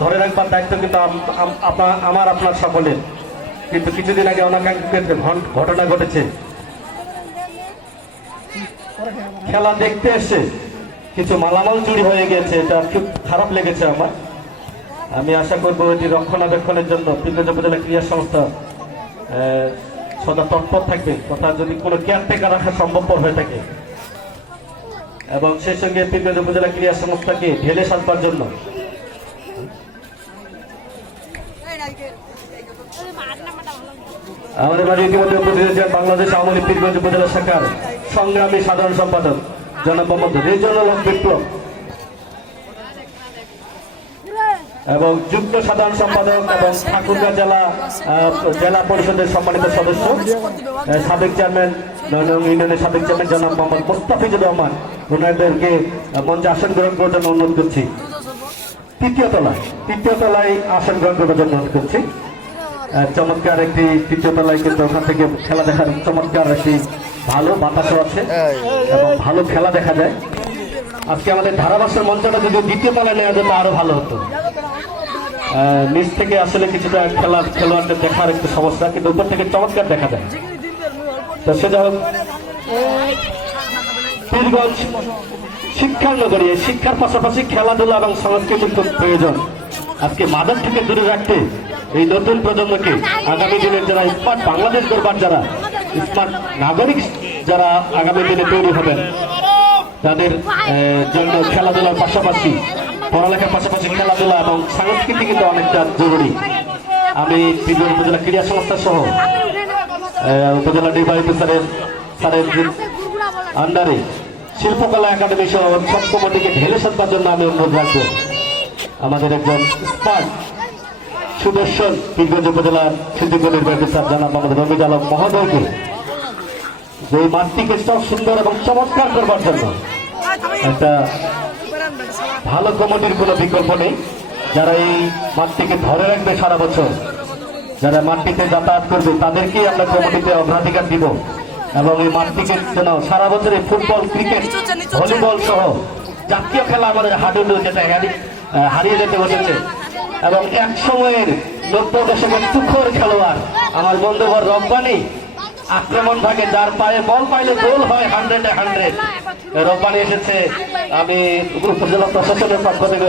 ধরে রাখবার দায়িত্ব কিন্তু আমার, আপনার সকলের। কিন্তু কিছুদিন আগে অনাকাঙ্ক্ষিত ঘটনা ঘটেছে। খেলা দেখতে এসে কিছু মালামাল চুরি হয়ে গেছে, এটা খুব খারাপ লেগেছে আমার। আমি আশা করব এটি রক্ষণাবেক্ষণের জন্য পিলগঞ্জ উপজেলা ক্রীড়া সংস্থা সদা তৎপর থাকবে, তথা যদি কোনো কেয়ারটেকার রাখা সম্ভবপর হয়ে থাকে। এবং সেই সঙ্গে পিলগঞ্জ উপজেলা ক্রীড়া সংস্থাকে ঢেলে সাজবার জন্য আমাদের মাঝে ইতিমধ্যে উপস্থিত হয়েছেন বাংলাদেশ আওয়ামী লীগ পীরগঞ্জ উপজেলা শাখার সংগ্রামী সাধারণ সম্পাদক জনাব মোহাম্মদ রেজনুল বিপ্লব এবং যুগ্ম সাধারণ সম্পাদক এবং ঠাকুরগাঁ জেলা জেলা পরিষদের সম্মানিত সদস্য সাবেক চেয়ারম্যান নয়নং ইউনিয়নের সাবেক চেয়ারম্যান জনাব মোহাম্মদ মোস্তাফিজুর রহমান। ওনাদেরকে মঞ্চে আসন গ্রহণ করার জন্য অনুরোধ করছি। তৃতীয় তলায় তৃতীয় তলায় আসন গ্রহণ করার করছি। চমৎকার একটি তৃতীয় তলায় কিন্তু ওখান থেকে খেলা দেখার চমৎকার একটি ভালো বাতাসও আছে এবং ভালো খেলা দেখা যায়। আজকে আমাদের ধারাভাষ্যের মঞ্চটা যদি দ্বিতীয় তলায় নেওয়া যেত, আরও ভালো হতো। নিচ থেকে আসলে কিছুটা খেলা খেলোয়াড়দের দেখার একটু সমস্যা, কিন্তু উপর থেকে চমৎকার দেখা যায়। তো সে যাই হোক, পীরগঞ্জ শিক্ষার নগরী, এই শিক্ষার পাশাপাশি খেলাধুলা এবং সংস্কৃতির খুব প্রয়োজন। আজকে মাদক থেকে দূরে রাখতে এই নতুন প্রজন্মকে আগামী দিনের যারা স্মার্ট বাংলাদেশ গড়বার যারা স্মার্ট নাগরিক যারা আগামী দিনে তৈরি হবেন, তাদের জন্য খেলাধুলার পাশাপাশি, পড়ালেখার পাশাপাশি খেলাধুলা এবং সংস্কৃতি কিন্তু অনেকটা জরুরি। আমি পীরগঞ্জ উপজেলা ক্রীড়া সংস্থা সহ উপজেলা নির্বাহী স্যারের স্যারের আন্ডারে শিল্পকলা একাডেমি সহ সব কমিটিকে ঢেলে সাজবার জন্য আমি অনুরোধ রাখব। আমাদের একজন স্মার্ট সুদর্শন পীরগঞ্জ উপজেলার শিল্পী নির্বাহী স্যার জানাব আমাদের রবিজ আলম মহোদয়কে। যে মাঠটিকে সব সুন্দর এবং চমৎকার করবার জন্য। একটা ভালো কমিটির কোনো বিকল্প নেই। যারা এই মাঠটিকে ধরে রাখবে সারা বছর, যারা মাঠটিতে যাতায়াত করবে, তাদেরকেই আমরা কমিটিতে অগ্রাধিকার দিব। এবং এই মাঠটিকে যেন সারা বছরে ফুটবল ক্রিকেট ভলিবল সহ জাতীয় খেলা আমাদের হাডুডু যেটা হারিয়ে যেতে বসেছে। এবং এক সময়ের নব্বই দশকের তুখর খেলোয়াড় আমার বন্ধুবর রব্বানি আক্রমণ ভাগে যার পায়ে বল পাইলে গোল হয় হান্ড্রেডে হান্ড্রেড রব্বানি এসেছে আমি উপজেলা প্রশাসনের পক্ষ থেকে